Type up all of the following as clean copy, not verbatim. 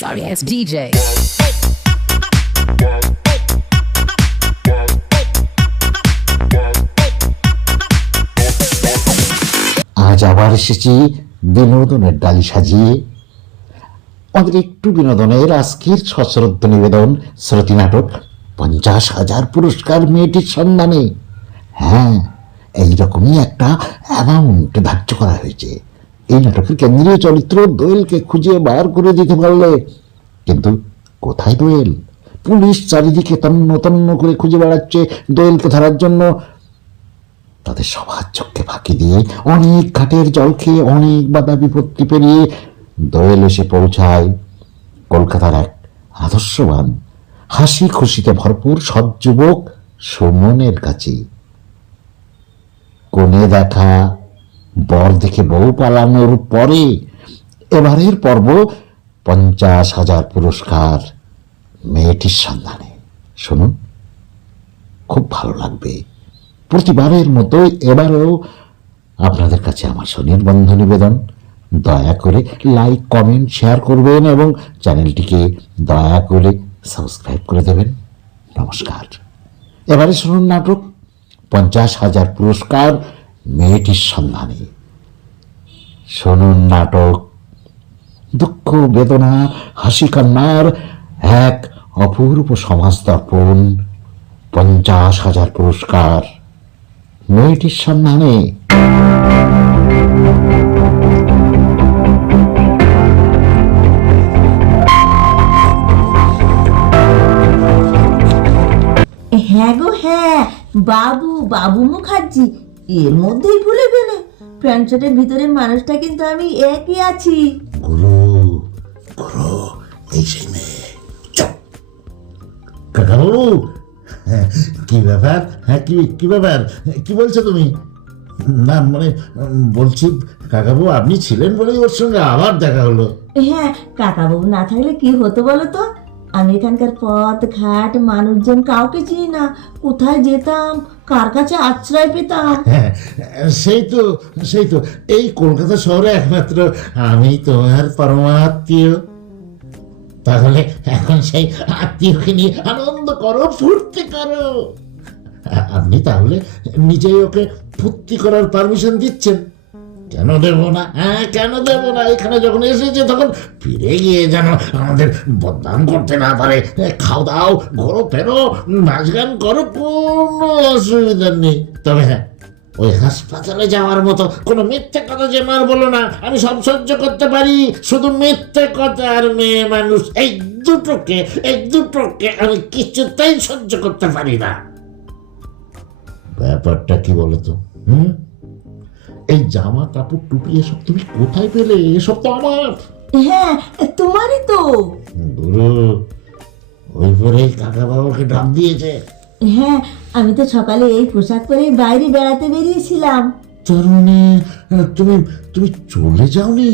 Sorry ass DJ. আজ আবার এসেছি বিনোদনের ডালি সাজিয়ে। আমাদের একটু বিনোদনের আজকের সশ্রদ্ধ নিবেদন শ্রুতি নাটক 50,000 পুরস্কার মেয়েটির সন্ধানে। হ্যাঁ, এইরকমই একটা অ্যামাউন্ট ধার্য করা হয়েছে। এই নাটকের কেন্দ্রীয় চরিত্র দোয়েলকে খুঁজে বার করে দিতে পারলে, কিন্তু কোথায় দোয়েল? পুলিশ চারিদিকে তন্ন তন্ন করে খুঁজে বেড়াচ্ছে দোয়েলকে ধরার জন্য। তাদের সবার চোখকে ফাঁকি দিয়ে অনেক ঘাটের জল খেয়ে অনেক বাধা বিপত্তি পেরিয়ে দোয়েল এসে পৌঁছায় কলকাতার এক আদর্শবান, হাসি খুশিতে ভরপুর সৎ যুবক সুমনের কাছে। কোণে দেখা, বর দেখে বউ পালানোর পরে এবারের পর্ব 50,000 পুরস্কার মেয়েটির সন্ধানে। শুনুন, খুব ভালো লাগবে। প্রতিবারের মতো এবারেও আপনাদের কাছে আমার সুনির্বন্ধ নিবেদন, দয়া করে লাইক, কমেন্ট, শেয়ার করবেন এবং চ্যানেলটিকে দয়া করে সাবস্ক্রাইব করে দেবেন। নমস্কার। এবারে শুনুন নাটক 50,000 পুরস্কার মেয়েটির সন্ধানে। শুনুন নাটক দুঃখ, বেদনা, হাসি কান্নার এক অপূর্ব সমাজ দর্পণ। 50,000 পুরস্কার মেয়েটির সন্ধানে। হ্যাঁ গো হ্যাঁ, বাবু মুখার্জি, এর মধ্যেই ভুলে গেলে প্যান্ট শার্টের ভিতরে মানুষটা কিন্তু আমি একই আছি। গুরু গুরু, এই সেই মেয়ে। চুপ। কাকাবাবু, কি ব্যাপার? হ্যাঁ, কি ব্যাপার? কি বলছো তুমি? না মানে বলছি, কাকাবাবু আপনি ছিলেন বলেই ওর সঙ্গে আবার দেখা হলো। হ্যাঁ, কাকাবাবু না থাকলে কি হতো বলো তো? আমি এখানকার পথ ঘাট মানুষজন কাউকে চিনি না, কোথায় যেতাম, কার কাছে আশ্রয় পেতাম? হ্যাঁ, সেই তো এই কলকাতা শহরে একমাত্র আমি তোমার পরমাত্মীয়। তাহলে এখন সেই আত্মীয়কে নিয়ে আনন্দ করো, ফুর্তি করো। আপনি তাহলে নিজেই ওকে ফুর্তি করার পারমিশন দিচ্ছেন? কেন দেব না? হ্যাঁ, কেন দেব না? এখানে যখন এসেছে তখন ফিরে গিয়ে যেন আমাদের বদনাম করতে না পারে। খাও দাও, ঘোরো ফেরো, নাচ গান করো, কোনো অসুবিধা নেই। তবে হ্যাঁ, ওই হাসপাতালে যাওয়ার মতো কোনো মিথ্যে কথা যেন আর বলো না। আমি সব সহ্য করতে পারি, শুধু মিথ্যে কথা আর মেয়ে মানুষ, এই দুটোকে আমি কিছুতেই সহ্য করতে পারি না। ব্যাপারটা কি বলতো? এই জামা কাপড় টুপি এসব তুমি কোথায় পেলে? এসব তো আমার। হ্যাঁ, তোমারই তো। গুরু, ওই পরে কাকা বাবাকে ডাক দিয়েছে। হ্যাঁ, আমি তো সকালে এই পোশাক পরে বাইরে বেড়াতে বেরিয়েছিলাম। তার মানে তুমি তুমি চলে যাওনি?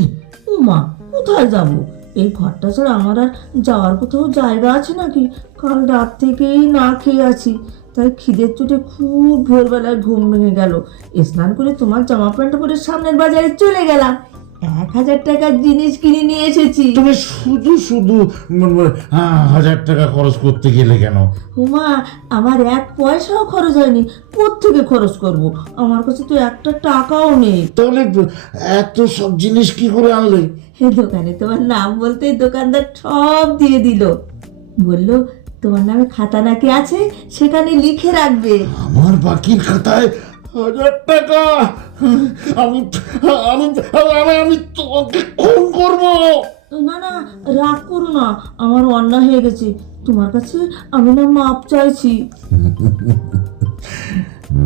উমা, কোথায় যাব? এই ঘরটা ছাড়া আমার আর যাওয়ার কোথাও জায়গা আছে নাকি? কাল রাত থেকেই না খেয়ে আছি, তাই খিদের চোটে খুব ভোরবেলায় ঘুম ভেঙে গেল। স্নান করে তোমার জামা প্যান্ট পরে সামনের বাজারে চলে গেলাম, 1,000 টাকার জিনিস কিনে নিয়ে এসেছি। তুমি শুধু 1,000 টাকা খরচ করতে গেলে কেন? উমা, আমার 1 পয়সাও খরচ হয়নি। কোত্থেকে খরচ করব? আমার কাছে তো একটা টাকাও নেই। তাহলে এত সব জিনিস কি করে আনলে? এই দোকানে তোমার নাম বলতে দোকানদার সব দিয়ে দিল, বলল তোমার নামে খাতা নাকি আছে, সেখানে লিখে রাখবে। আমার বাকির খাতায় 1,000 টাকা? আমি আমি আমি তোমাকে খুন করবো। না না, রাগ করো না, আমার অন্যায় হয়ে গেছে। তোমার কাছে আমি না মাপ চাইছি।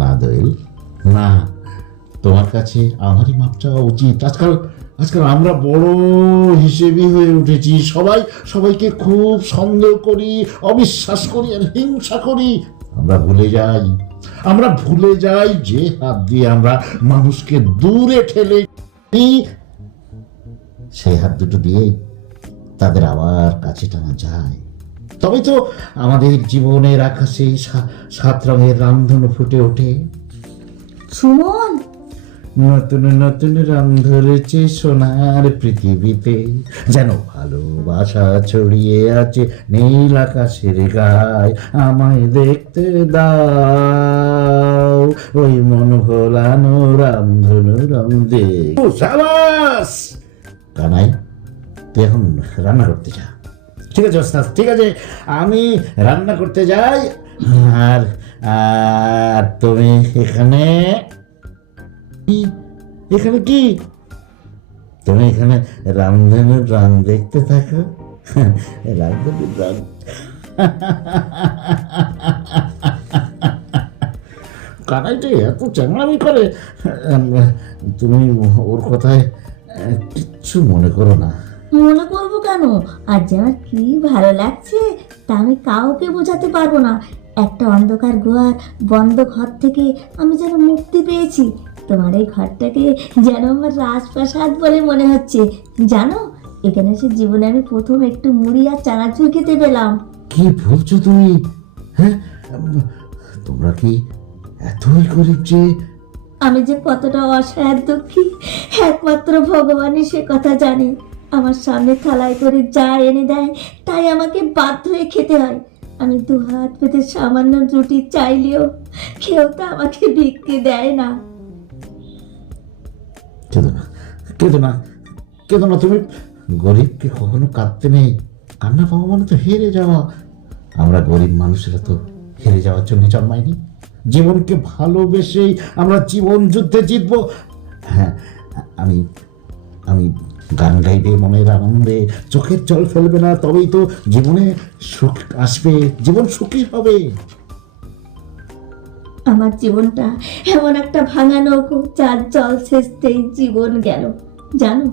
না দোয়েল, না, তোমার কাছে আমারই মাপ চাওয়া উচিত। আজকাল আমরা বড় হিসেবে হয়ে উঠেছি। সবাইকে খুব সন্দেহ করি, অবিশ্বাস করি আর হিংসা করি। আমরা ভুলে যাই যে হাত দিয়ে আমরা মানুষকে দূরে ঠেলে সেই হাত দুটো দিয়ে তাদের আবার কাছে টানা যায়। তবে তো আমাদের জীবনের আকাশে 7 রঙের রামধনু ফুটে ওঠে। সুমন, নতুন নতুন রং ধরেছে সোনার পৃথিবীতে, যেন ভালোবাসা ছড়িয়ে আছে নীল আকাশের গায়ে। আমায় দেখতে দাও ওই মন ভোলানো রামধনু রং দে। সাবাস কানাই, তুই এখন রান্না করতে যা। ঠিক আছে ওস্তাদ, ঠিক আছে, আমি রান্না করতে যাই। আর আর তুমি এখানে এখানে কি, তুমি এখানে রামধনুর রং দেখতে থাকো। রামধনুর রং কানাইটা এত চ্যাংড়ামি করে। তুমি ওর কথায় কিচ্ছু মনে করো না। মনে করবো কেন? আর যে আমার কি ভালো লাগছে তা আমি কাউকে বোঝাতে পারবো না। একটা অন্ধকার গুহার বন্ধ ঘর থেকে আমি যেন মুক্তি পেয়েছি। তোমার এই ঘরটাকে যেন আমার রাজপ্রাসাদ বলে মনে হচ্ছে। জানো, এখানে এসে জীবনে আমি প্রথম একটু মুড়ি আর চানাচুর খেতে পেলাম। কি বলছো তুমি? হ্যাঁ, তোমরা কি এতই গরিব যে? আমি যে কতটা অসহায় দুঃখী একমাত্র ভগবানই সে কথা জানে। আমার সামনে থালায় করে যা এনে দেয় তাই আমাকে বাধ্য হয়ে খেতে হয়। আমি দু হাত পেতে সামান্য রুটি চাইলেও কেউ তো আমাকে ভিক্ষে দেয় না। কেঁদো না, কেঁদো না, কেঁদো না। তুমি গরিবকে কখনো কাঁদতে নেই। কান্না পাওয়া মানে তো হেরে যাওয়া। আমরা গরিব মানুষেরা তো হেরে যাওয়ার জন্য জন্মাইনি। জীবনকে ভালোবেসেই আমরা জীবন যুদ্ধে জিতবো। হ্যাঁ, আমি আমি গান গাইবে মনের আনন্দে, চোখের জল ফেলবে না, তবেই তো জীবনে সুখ আসবে, জীবন সুখী হবে। আমার জীবনটা এমন একটা ভাঙা নৌকো যার জল ছেঁচতেই জীবন গেল। জানো,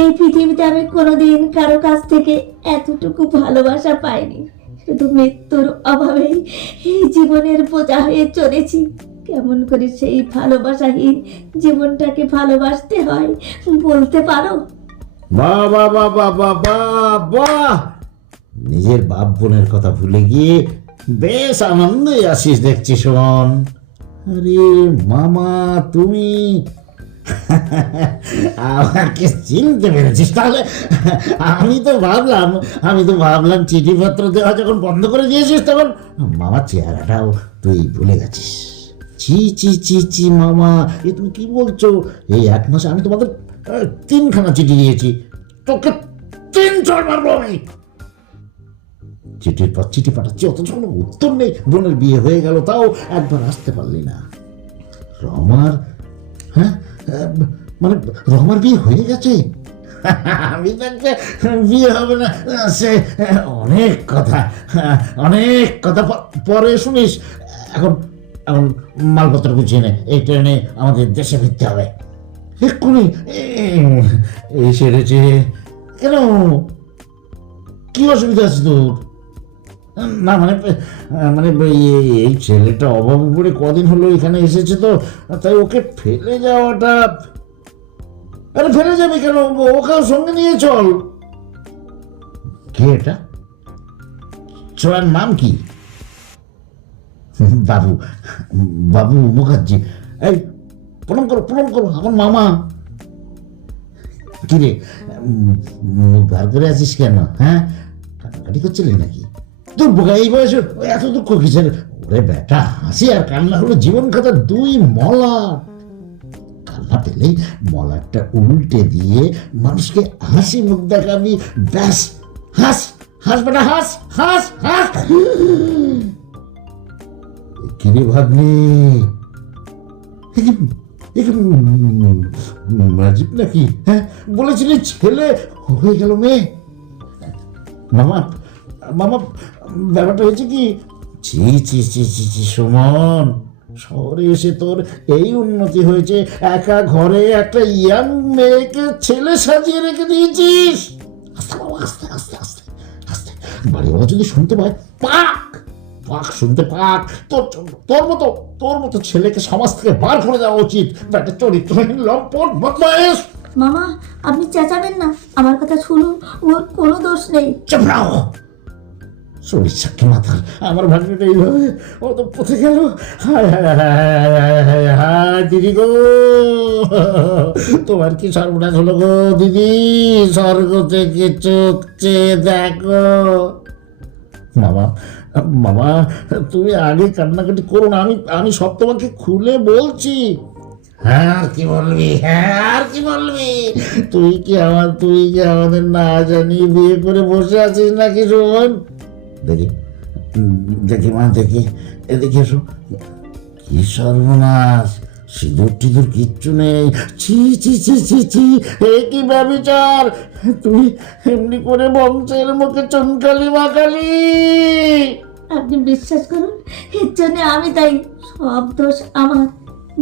এই পৃথিবীতে আমি কোনোদিন কারো কাছ থেকে এতটুকু ভালোবাসা পাইনি। শুধু মৃত্যুর অভাবেই এই জীবনের বোঝা হয়ে চলেছি। কেমন করে সেই ভালোবাসাহীন জীবনটাকে ভালোবাসতে হয় বলতে পারো? বাহ বাহ বাহ বাহ বাহ বাহ বাহ! নিজের বাপ বোনের কথা ভুলে গিয়ে বেশ আনন্দে আসিস দেখছি শোন। আরে মামা, তুমি আমাকে চিনতে পেরেছিস? তাহলে আমি তো ভাবলাম চিঠিপত্র দেওয়া যখন বন্ধ করে দিয়েছিস তখন মামার চেহারাটাও তুই ভুলে গেছিস। ছি ছি ছি ছি মামা, এ তুমি কি বলছো? এই 1 মাসে আমি তোমাদের 3খানা চিঠি দিয়েছি। তোকে 3 চড় মারবো আমি। চিঠির পর চিঠি পাঠাচ্ছি, অথচ কোনো উত্তর নেই। বোনের বিয়ে হয়ে গেল, তাও একবার আসতে পারলি না। রমার, হ্যাঁ মানে রমার বিয়ে হয়ে গেছে? আমি দেখতে বিয়ে হবে না সে অনেক কথা, অনেক কথা পরে শুনিস। এখন এখন মালপত্র গুছিয়ে নে, এই ট্রেনে আমাদের দেশে ফিরতে হবে এক্ষুনি। এই সেরেছে কেন? কি অসুবিধা আছে তোর? না মানে মানে এই ছেলেটা অভাবে পড়ে কদিন হলো এখানে এসেছে, তো তাই ওকে ফেলে যাওয়াটা। আরে ফেলে যাবে কেন? ওকেও সঙ্গে নিয়ে চল। কে এটা? ছোড়ার নাম কি? বাবু, বাবু মুখার্জি। এই প্রণাম করো, প্রণাম করো, আমার মামা। কিরে মুখ বার করে আছিস কেন? হ্যাঁ, কাটাকাটি করছিলি নাকি? তোর বোকা এই বয়সে এত দুঃখ কিসের? ওরে বেটা, হাসি আর কান্না হলো জীবন খাতার 2 মলাট। কান্না পেলেই মলাটটা উল্টে দিয়ে মানুষকে হাসি মুখ দেখাবি, ব্যাস। হাস হাস বেটা, হাস হাস হাস। কিরে ভাগ্নে, ম্যাজিক নাকি? হ্যাঁ, বলেছিলি ছেলে হয়ে গেল মেয়ে। মামা মামা, ব্যাপারটা হয়েছে কি? ছি ছি ছি ছি ছি সুমন, শহরে এসে তোর এই উন্নতি হয়েছে, একা ঘরে একটা ইয়াং মেয়েকে ছেলে সাজিয়ে রেখে দিয়েছিস। আস্তে বাবা, আস্তে আস্তে আস্তে আস্তে। বাড়িওয়ালা যদি শুনতে পায়, পাক পাক শুনতে পাক। তোর মতো ছেলেকে সমাজ থেকে বার করে দেওয়া উচিত। একটা চরিত্রহীন লম্পট বদমাইশ। মামা, আপনি চেঁচাবেন না, আমার কথা শুনুন। ওর কোনো দোষ নেই। চুপ রাও। শরীর সাক্ষী মাতাল, আমার ভাগ্যটা এইভাবে ও তো পথে গেল। হায় হায় হায় হায় হায় হায় হায়, দিদি গো, তোমার কি সর্বনাশ হলো গো দিদি? স্বর্গ থেকে চোখ চেয়ে দেখো। মামা, মামা, তুমি আগে কান্নাকাটি করো না, আমি আমি সব তোমাকে খুলে বলছি। হ্যাঁ আর কি বলবি, হ্যাঁ আর কি বলবি? তুই কি আমাদের না জানি বিয়ে করে বসে আছিস নাকি শোন? দেখি, দেখি মা, দেখি, এদিকে এসো। কি সর্বনাশ, সিঁদুর টিঁদুর কিচ্ছু নেই। ছি ছি ছি ছি ছি, এ কি ব্যভিচার! তুই এমনি করে বংশের মুখে চুনকালি মাখালি। আপনি বিশ্বাস করুন, এর জন্য আমি তাই, সব দোষ আমার।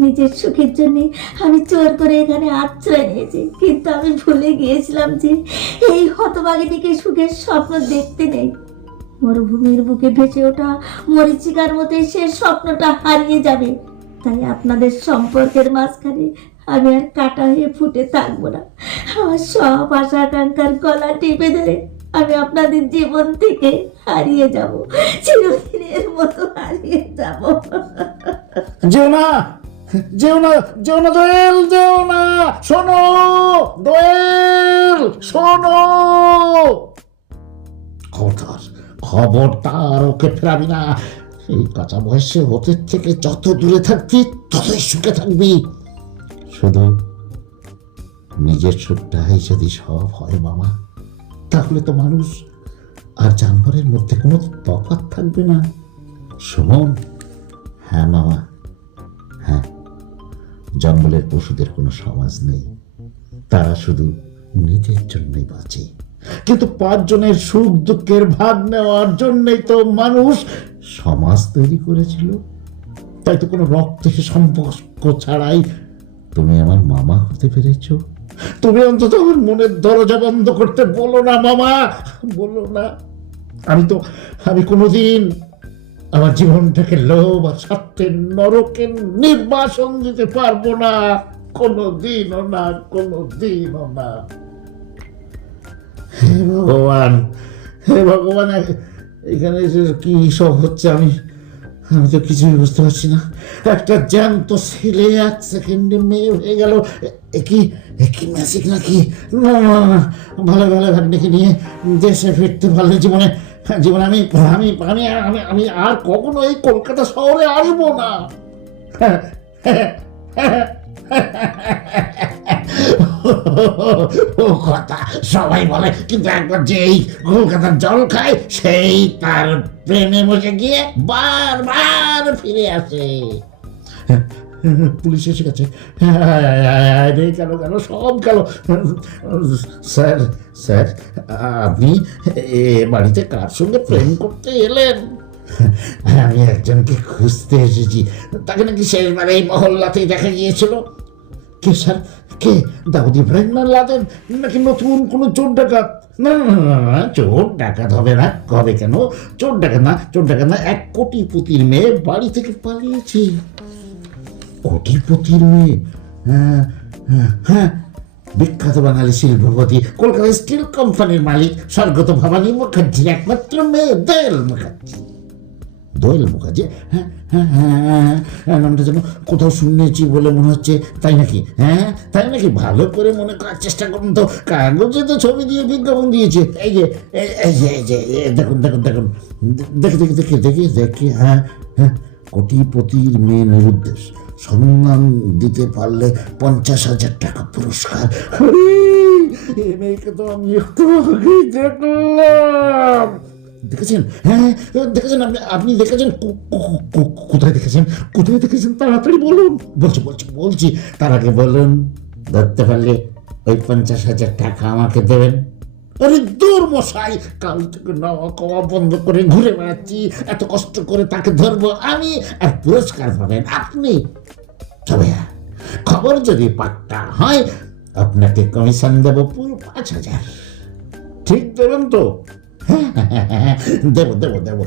নিজের সুখের জন্য আমি জোর করে এখানে আশ্রয় নিয়েছি, কিন্তু আমি ভুলে গিয়েছিলাম যে এই হতভাগিনীকে সুখের স্বপ্ন দেখতে নেই। মরুভূমির বুকে ভেসে ওঠা মরীচিকার মতোই সে স্বপ্নটা হারিয়ে যাবে। তাই আপনাদের সম্পর্কের মাঝখানে আমি আর কাটা হয়ে ফুটে থাকবো না। আমার সব আশা আকাঙ্ক্ষার গলা টিপে ধরে আমি আপনাদের জীবন থেকে হারিয়ে যাব, চিরদিনের মতো হারিয়ে যাব। যেও না, যেও না, যেও না দোয়েল, যেও না। শোনো দোয়েল, শোনো। খবরদার, খবরদার ওকে ফেরাবি না। এই কাঁচা বয়সে ওদের থেকে যত দূরে থাকবি ততই সুখে থাকবি। শুধু নিজের সুখটাই যদি সব হয় মামা, তাহলে তো মানুষ আর জানোয়ারের মধ্যে কোনো তফাৎ থাকবে না। সুমন, হ্যাঁ মামা, হ্যাঁ, জঙ্গলের পশুদের কোনো সমাজ নেই, তারা শুধু নিজের জন্যই বাঁচে। কিন্তু 5 জনের সুখ দুঃখের ভাগ নেওয়ার জন্যই তো মানুষ সমাজ তৈরি করেছিল। তাই তো কোনো রক্তের সম্পর্ক ছাড়াই তুমি আমার মামা হতে পেরেছ। তুমি অন্তত আমার মনের দরজা বন্ধ করতে বলো না মামা, বলো না। আমি কোনোদিন আমার জীবনটাকে লোভ আর স্বার্থের নরকে নির্বাসন দিতে পারবো না, কোনোদিনও না, কোনোদিনও না। হে ভগবান, হে ভগবান, এখানে যে কি সব হচ্ছে আমি তো কিছুই বুঝতে পারছি না। একটা জ্যান্ত ছেলে 1 সেকেন্ডে মেয়ে হয়ে গেল। একই ম্যাজিক নাকি? না না না, ভালো ভালো ভাগ্নিকে নিয়ে দেশে ফিরতে পারলে জীবনে জীবনে আমি আমি আমি আমি আমি আর কখনো এই কলকাতা শহরে আসবো না। ও কথা সবাই বলে, কিন্তু একবার যেই কলকাতার জল খায় সেই তার প্রেমে বসে গিয়ে বারবার ফিরে আসে। পুলিশ এসে গেছে। কেন কেন সব গেল। স্যার, স্যার, আপনি এ বাড়িতে কার সঙ্গে প্রেম করতে এলেন? আমি একজনকে খুঁজতে এসেছি, তাকে নাকি শেষবার এই মহল্লাতেই দেখা গিয়েছিল। কে স্যার, কে? দাউদ ইব্রাহিম না লাদেন, নাকি নতুন কোনো চোর ডাকাত? না না না না, চোর ডাকাত হবে না, হবে কেন? চোর ডাকাত না, চোর ডাকাত না, 1 কোটিপতির মেয়ে বাড়ি থেকে পালিয়েছে। কোটিপতির মেয়ে? হ্যাঁ হ্যাঁ হ্যাঁ, বিখ্যাত বাঙালি শিল্পপতি, কলকাতা স্টিল কোম্পানির মালিক স্বর্গত ভবানী মুখার্জির একমাত্র মেয়ে দোয়েল মুখার্জি। দোয়েল মুখার্জি, হ্যাঁ হ্যাঁ হ্যাঁ, নামটা যেন কোথাও শুনেছি বলে মনে হচ্ছে। তাই নাকি? হ্যাঁ তাই নাকি? ভালো করে মনে করার চেষ্টা করুন তো, কাগজে তো ছবি দিয়ে বিজ্ঞাপন দিয়েছে। এই যে এই যে দেখুন দেখুন দেখুন, দেখে দেখে দেখে দেখে দেখে, হ্যাঁ হ্যাঁ, কোটিপতির মেয়ে নিরুদ্দেশ, সন্ধান দিতে পারলে 50,000 টাকা পুরস্কার। এই মেয়েকে তো আমি একটু আগেই দেখলাম। দেখেছেন? হ্যাঁ দেখেছেন, আপনি দেখেছেন? কোথায় দেখেছেন? কোথায় দেখেছেন? তাড়াতাড়ি বলুন। বলছি, তার আগে বলুন। ধরতে পারলে ওই 50,000 টাকা আমাকে দেবেন। আরে দূর মশাই, কাল থেকে নাওয়া খাওয়া বন্ধ করে ঘুরে বেড়াচ্ছি, এত কষ্ট করে তাকে ধরবো আমি, আর পুরস্কার পাবেন আপনি। তবে খবর যদি পাক্কা হয়, আপনাকে কমিশন দেবো পুরো 5,000। ঠিক দেবেন তো? দেবো দেবো দেবো,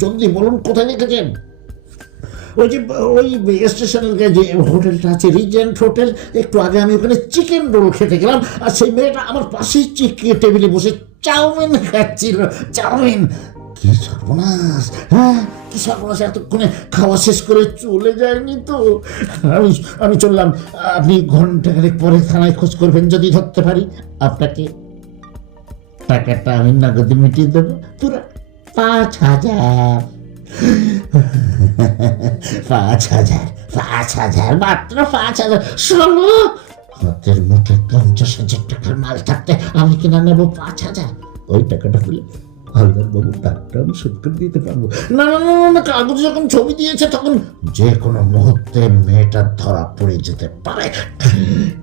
জলদি বলুন কোথায় দেখেছেন? ওই যে ওই স্টেশনের যে হোটেলটা আছে, রিজেন্ট হোটেল, একটু আগে আমি ওখানে চিকেন রোল খেতে গেলাম, আর সেই মেয়েটা আমার পাশেই টেবিলে বসে চাউমিন খাচ্ছিল। চাউমিন কি সর্বনাশ, হ্যাঁ কি সর্বনাশ, এতক্ষণে খাওয়া শেষ করে চলে যায়নি তো? আমি আমি চললাম, আপনি ঘন্টাখানেক পরে থানায় খোঁজ করবেন, যদি ধরতে পারি আপনাকে টাকাটা আমি নগদে মিটিয়ে দেবো, পুরো 5,000। 5,000, 5,000, মাত্র 5,000। শোনো, হাতের মুঠে 50,000 টাকার মাল থাকতে আমি কিনা নেবো 5,000? ওই টাকাটা পেলে হালদার বাবুর টাকাটা আমি শোধ করে দিতে পারবো। না না না না, কাগজ যখন ছবি দিয়েছে তখন যে কোনো মুহূর্তে মেয়েটা ধরা পড়ে যেতে পারে,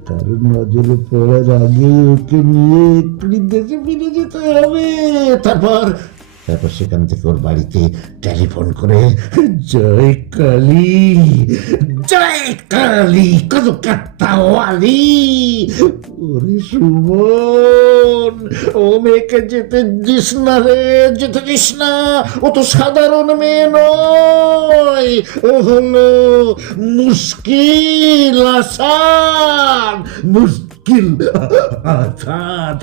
কারণ নজরে পড়ার আগে ওকে নিয়ে একটু দেশে ফিরে যেতে হবে। তারপর সেখান থেকে ওর বাড়িতে টেলিফোন করে জয় কালী, জয় কালী, কত কাত্তাওয়ালি, ওরে সুমন, ও মেয়েকে যেতে দিস না রে, যেতে দিস না, ও তো সাধারণ মেয়ে নয়, ও হলো মুশকিল আসান, মুশকিল আসান।